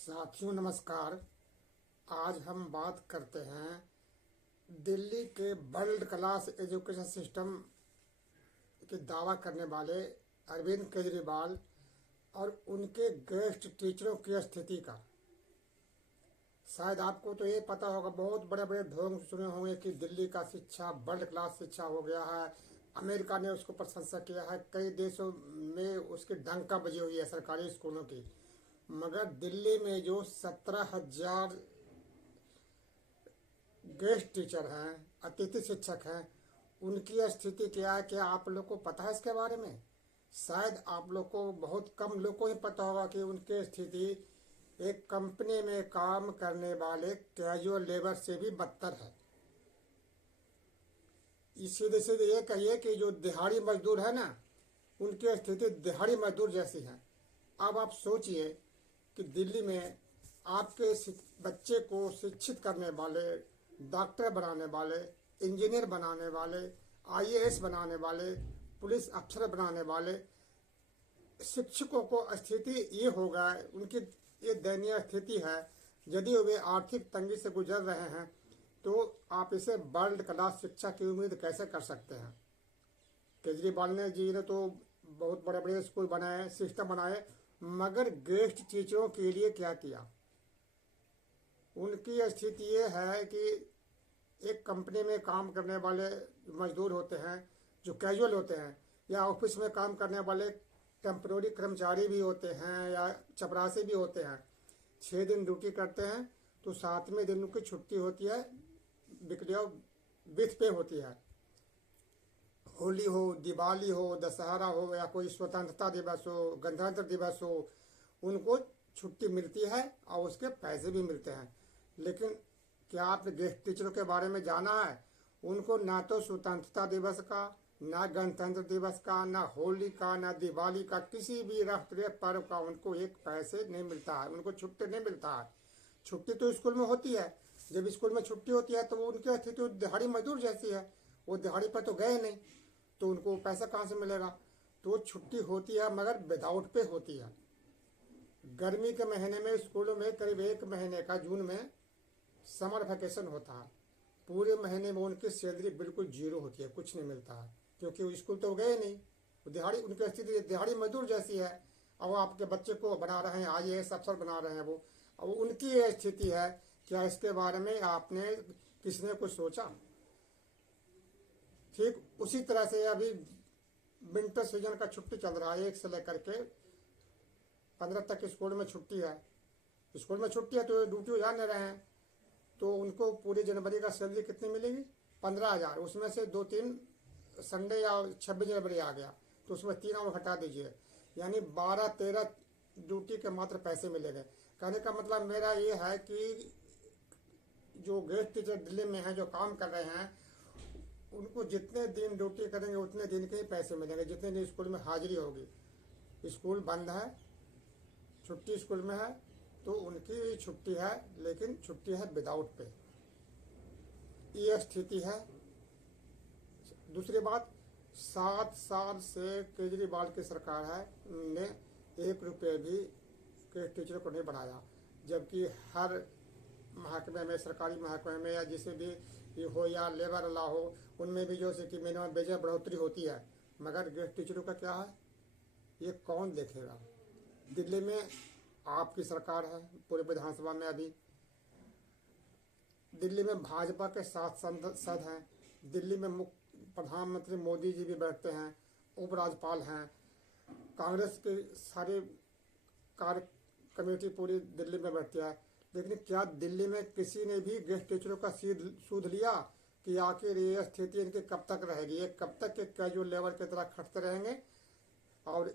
साथियों नमस्कार। आज हम बात करते हैं दिल्ली के वर्ल्ड क्लास एजुकेशन सिस्टम के दावा करने वाले अरविंद केजरीवाल और उनके गेस्ट टीचरों की स्थिति का। शायद आपको तो ये पता होगा, बहुत बड़े बड़े ढोंग सुने होंगे कि दिल्ली का शिक्षा वर्ल्ड क्लास शिक्षा हो गया है। अमेरिका ने उसको प्रशंसा किया है, कई देशों में उसकी डंका बजी हुई है सरकारी स्कूलों की। मगर दिल्ली में जो 17,000 गेस्ट टीचर हैं, अतिथि शिक्षक हैं, उनकी स्थिति क्या है, क्या आप लोग को पता है इसके बारे में? शायद आप लोग को, बहुत कम लोग को ही पता होगा कि उनकी स्थिति एक कंपनी में काम करने वाले कैजुअल लेबर से भी बदतर है। सीधे सीधे ये कहिए कि जो दिहाड़ी मजदूर है ना, उनकी स्थिति दिहाड़ी मजदूर जैसी है। अब आप सोचिए कि दिल्ली में आपके बच्चे को शिक्षित करने वाले, डॉक्टर बनाने वाले, इंजीनियर बनाने वाले, आईएएस बनाने वाले, पुलिस अफसर बनाने वाले शिक्षकों को स्थिति ये होगा, उनकी ये दयनीय स्थिति है। यदि वे आर्थिक तंगी से गुजर रहे हैं तो आप इसे वर्ल्ड क्लास शिक्षा की उम्मीद कैसे कर सकते हैं? केजरीवाल ने जी ने तो बहुत बड़े बड़े स्कूल बनाए, सिस्टम बनाए, मगर गेस्ट टीचरों के लिए क्या किया? उनकी स्थिति ये है कि एक कंपनी में काम करने वाले मजदूर होते हैं जो कैजुअल होते हैं, या ऑफिस में काम करने वाले टेम्प्रोरी कर्मचारी भी होते हैं या चपरासी भी होते हैं। 6 दिन ड्यूटी करते हैं तो 7वें दिन उनकी छुट्टी होती है, विथ पे होती है। होली हो, दिवाली हो, दशहरा हो, या कोई स्वतंत्रता दिवस हो, गणतंत्र दिवस हो, उनको छुट्टी मिलती है और उसके पैसे भी मिलते हैं। लेकिन क्या आपने गेस्ट टीचरों के बारे में जाना है? उनको ना तो स्वतंत्रता दिवस का, ना गणतंत्र दिवस का, ना होली का, ना दिवाली का, किसी भी राष्ट्रीय पर्व का उनको एक पैसे नहीं मिलता है, उनको छुट्टी नहीं मिलता है। छुट्टी तो स्कूल में होती है, जब स्कूल में छुट्टी होती है तो उनकी स्थिति दिहाड़ी मजदूर जैसी है। वो दिहाड़ी पर तो गए नहीं, तो उनको पैसा कहाँ से मिलेगा? तो छुट्टी होती है मगर विदाउट पे होती है। गर्मी के महीने में स्कूलों में करीब 1 महीने का, जून में समर वैकेशन होता है। पूरे महीने में उनकी सैलरी बिल्कुल जीरो होती है, कुछ नहीं मिलता है, क्योंकि वो स्कूल तो गए नहीं। दिहाड़ी, उनकी स्थिति दिहाड़ी मजदूर जैसी है। और आपके बच्चे को बना रहे हैं, आईएएस अफसर बना रहे हैं वो, और उनकी ये स्थिति है। क्या इसके बारे में आपने, किसने कुछ सोचा? ठीक उसी तरह से अभी विंटर सीजन का छुट्टी चल रहा है, 1 से लेकर के 15 तक स्कूल में छुट्टी है। स्कूल में छुट्टी है तो ड्यूटी जाने रहे हैं, तो उनको पूरी जनवरी का सैलरी कितनी मिलेगी? 15,000। उसमें से 2-3 संडे या 26 जनवरी आ गया तो उसमें 3 और हटा दीजिए, यानी 12-13 ड्यूटी के मात्र पैसे मिलेंगे। कहने का मतलब मेरा ये है कि जो गेस्ट टीचर दिल्ली में हैं, जो काम कर रहे हैं, उनको जितने दिन ड्यूटी करेंगे उतने दिन के ही पैसे मिलेंगे, जितने दिन स्कूल में हाजिरी होगी। स्कूल बंद है, छुट्टी स्कूल में है, तो उनकी छुट्टी है, लेकिन छुट्टी है विदाउट पे। ये स्थिति है। दूसरी बात, 7 साल से केजरीवाल की सरकार है, ने 1 रुपये भी के टीचर को नहीं बढ़ाया, जबकि हर महकमे में, सरकारी महकमे में या जिसे भी हो, या लेबर लॉ हो, उनमें भी जो है कि मिनिमम वेज में बढ़ोतरी होती है। मगर गेस्ट टीचरों का क्या है, ये कौन देखेगा? दिल्ली में आपकी सरकार है, पूरे विधानसभा में अभी दिल्ली में भाजपा के 7 सांसद हैं। दिल्ली में प्रधानमंत्री मोदी जी भी बैठते हैं, उपराज्यपाल हैं, कांग्रेस के सारे कार्य कमेटी पूरी दिल्ली में बैठती है। लेकिन क्या दिल्ली में किसी ने भी गेस्ट टीचरों का सूद लिया कि आखिर ये स्थिति इनकी कब तक रहेगी? ये कब तक के कैजुअल लेबर की तरह खटते रहेंगे? और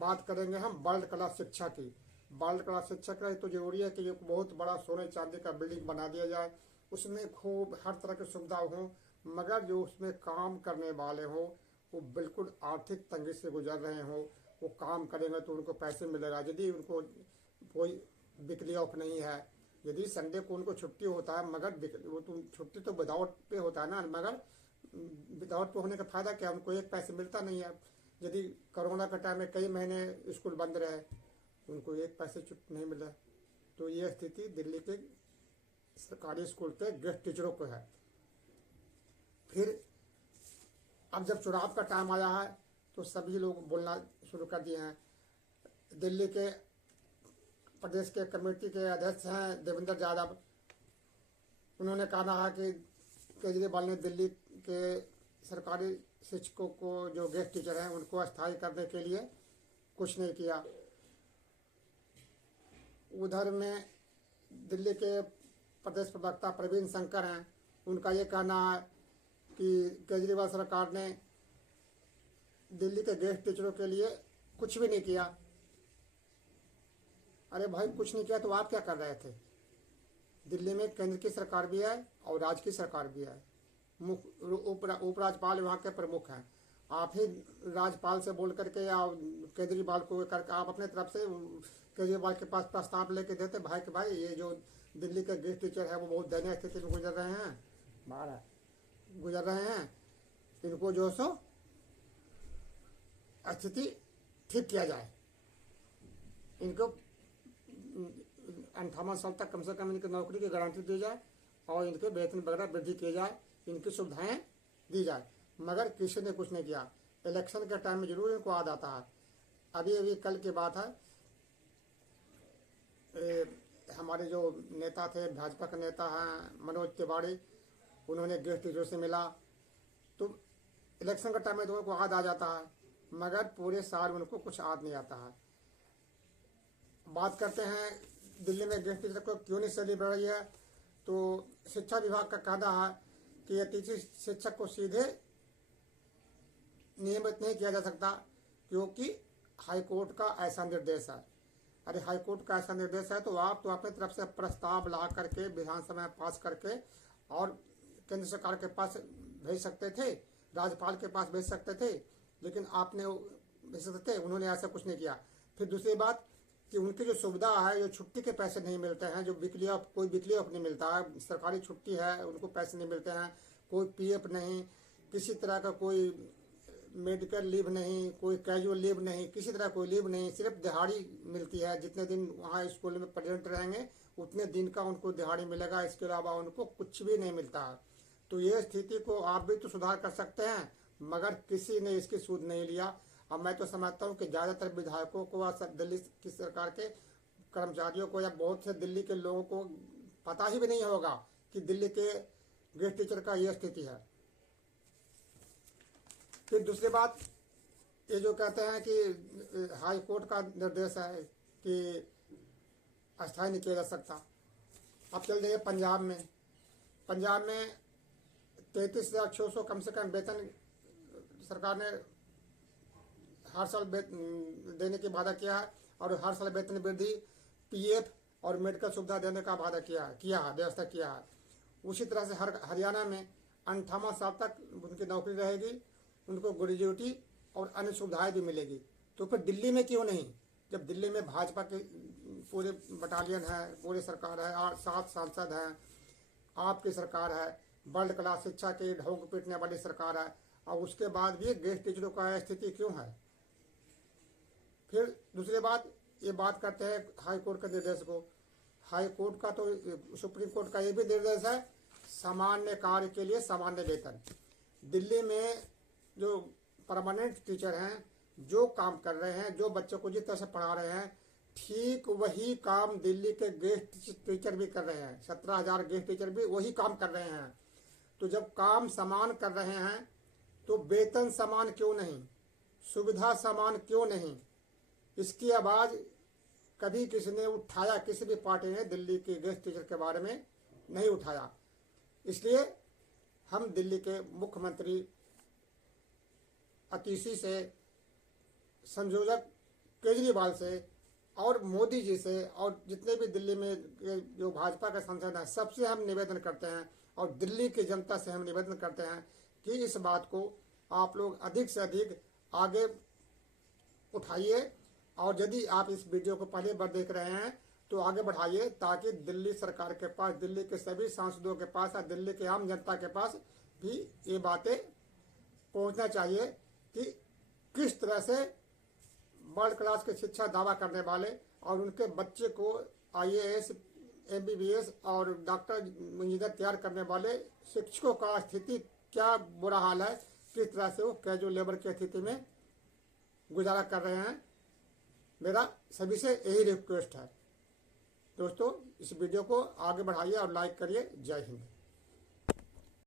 बात करेंगे हम वर्ल्ड क्लास शिक्षा की। वर्ल्ड क्लास शिक्षा का तो जरूरी है कि एक बहुत बड़ा सोने चांदी का बिल्डिंग बना दिया जाए, उसमें खूब हर तरह की सुविधा हो, मगर जो उसमें काम करने वाले हो वो बिल्कुल आर्थिक तंगी से गुजर रहे हो। वो काम करेंगे तो उनको पैसे मिलेगा। यदि उनको कोई वीकली ऑफ नहीं है, यदि संडे को उनको छुट्टी होता है, मगर वो तो छुट्टी तो विदाउट पे होता है ना, मगर विदाउट पे होने का फायदा क्या? उनको एक पैसे मिलता नहीं है। यदि कोरोना के टाइम में कई महीने स्कूल बंद रहे, उनको एक पैसे छुट्टी नहीं मिला। तो ये स्थिति दिल्ली के सरकारी स्कूल के गेस्ट टीचरों को है। फिर अब जब चुनाव का टाइम आया है तो सभी लोग बोलना शुरू कर दिए हैं। दिल्ली के प्रदेश के कमेटी के अध्यक्ष हैं देवेंद्र यादव, उन्होंने कहा है कि केजरीवाल ने दिल्ली के सरकारी शिक्षकों को जो गेस्ट टीचर हैं उनको अस्थायी करने के लिए कुछ नहीं किया। उधर में दिल्ली के प्रदेश प्रवक्ता प्रवीण शंकर हैं, उनका ये कहना है कि केजरीवाल सरकार ने दिल्ली के गेस्ट टीचरों के लिए कुछ भी नहीं किया। अरे भाई, कुछ नहीं किया तो आप क्या कर रहे थे? दिल्ली में केंद्र की सरकार भी है और राज्य की सरकार भी है। उपराज्यपाल वहाँ के प्रमुख हैं। आप ही राज्यपाल से बोल करके या केजरीवाल को करके आप अपने तरफ से केजरीवाल के पास प्रस्ताव लेके देते भाई कि भाई ये जो दिल्ली के गेस्ट टीचर है वो बहुत दयनीय स्थिति में गुजर रहे हैं, इनको जो सो स्थिति ठीक किया जाए, इनको 58 साल तक कम से कम इनकी नौकरी की गारंटी दी जाए और इनके वेतन वगैरह वृद्धि की जाए, इनकी सुविधाएं दी जाए। मगर किसी ने कुछ नहीं किया। इलेक्शन के टाइम में जरूर इनको याद आता है। अभी कल की बात है, हमारे जो नेता थे, भाजपा के नेता हैं मनोज तिवारी, उन्होंने गेस्ट टीचर से मिला। तो इलेक्शन का टाइम में तो उनको याद आ जाता है, मगर पूरे साल उनको कुछ याद नहीं आता है। बात करते हैं दिल्ली में गेस्ट टीचर को क्यों नहीं सैलरी बढ़ रही है। तो शिक्षा विभाग का कहना है कि अतिथि शिक्षक को सीधे नियमित नहीं किया जा सकता, क्योंकि हाईकोर्ट का ऐसा निर्देश है। अरे हाईकोर्ट का ऐसा निर्देश है तो आप तो अपनी तरफ से प्रस्ताव ला करके विधानसभा में पास करके और केंद्र सरकार के पास भेज सकते थे, राज्यपाल के पास भेज सकते थे, लेकिन आपने भेज सकते थे, उन्होंने ऐसा कुछ नहीं किया। फिर दूसरी बात कि उनकी जो सुविधा है, जो छुट्टी के पैसे नहीं मिलते हैं, जो कोई वीकली ऑफ नहीं मिलता है, सरकारी छुट्टी है उनको पैसे नहीं मिलते हैं, कोई पीएफ नहीं, किसी तरह का कोई मेडिकल लीव नहीं, कोई कैजुअल लीव नहीं, किसी तरह कोई लीव नहीं, सिर्फ दिहाड़ी मिलती है। जितने दिन वहाँ स्कूल में प्रेजेंट रहेंगे उतने दिन का उनको दिहाड़ी मिलेगा, इसके अलावा उनको कुछ भी नहीं मिलता है। तो ये स्थिति को आप भी तो सुधार कर सकते हैं, मगर किसी ने इसकी सूद नहीं लिया। अब मैं तो समझता हूँ कि ज़्यादातर विधायकों को, दिल्ली की सरकार के कर्मचारियों को या बहुत से दिल्ली के लोगों को पता ही भी नहीं होगा कि दिल्ली के गेस्ट टीचर का ये स्थिति है। फिर दूसरी बात, ये जो कहते हैं कि हाई कोर्ट का निर्देश है कि अस्थायी नहीं किया जा सकता। अब चल जाइए पंजाब में 33,600 कम से कम वेतन सरकार ने हर साल देने की वादा किया है और हर साल वेतन वृद्धि, पीएफ और मेडिकल सुविधा देने का वादा व्यवस्था किया है। उसी तरह से हरियाणा में 58 साल तक उनकी नौकरी रहेगी, उनको ग्रेजुएटी और अन्य सुविधाएं भी मिलेगी। तो फिर दिल्ली में क्यों नहीं? जब दिल्ली में भाजपा के पूरे बटालियन है, पूरी सरकार है, 7 सांसद हैं, आपकी सरकार है, वर्ल्ड क्लास शिक्षा के ढोंग पीटने वाली सरकार है, और उसके बाद भी गेस्ट टीचरों का स्थिति क्यों है? फिर दूसरी बात, ये बात करते हैं हाई कोर्ट के निर्देश को। हाई कोर्ट का तो सुप्रीम कोर्ट का ये भी निर्देश है, सामान्य कार्य के लिए सामान्य वेतन। दिल्ली में जो परमानेंट टीचर हैं, जो काम कर रहे हैं, जो बच्चों को जिस तरह से पढ़ा रहे हैं, ठीक वही काम दिल्ली के गेस्ट टीचर भी कर रहे हैं। 17,000 गेस्ट टीचर भी वही काम कर रहे हैं। तो जब काम समान कर रहे हैं तो वेतन समान क्यों नहीं, सुविधा समान क्यों नहीं? इसकी आवाज़ कभी किसी ने उठाया, किसी भी पार्टी ने दिल्ली के गेस्ट टीचर के बारे में नहीं उठाया। इसलिए हम दिल्ली के मुख्यमंत्री अतीशी से, संयोजक केजरीवाल से और मोदी जी से और जितने भी दिल्ली में जो भाजपा के सांसद हैं, सबसे हम निवेदन करते हैं और दिल्ली की जनता से हम निवेदन करते हैं कि इस बात को आप लोग अधिक से अधिक आगे उठाइए, और यदि आप इस वीडियो को पहली बार देख रहे हैं तो आगे बढ़ाइए, ताकि दिल्ली सरकार के पास, दिल्ली के सभी सांसदों के पास और दिल्ली के आम जनता के पास भी ये बातें पहुंचना चाहिए कि किस तरह से वर्ल्ड क्लास की शिक्षा दावा करने वाले और उनके बच्चे को IAS, MBBS और डॉक्टर इंजीनियर तैयार करने वाले शिक्षकों का स्थिति क्या बुरा हाल है, किस तरह से वो कैजुअल लेबर की स्थिति में गुजारा कर रहे हैं। मेरा सभी से यही रिक्वेस्ट है दोस्तों, इस वीडियो को आगे बढ़ाइए और लाइक करिए। जय हिंद।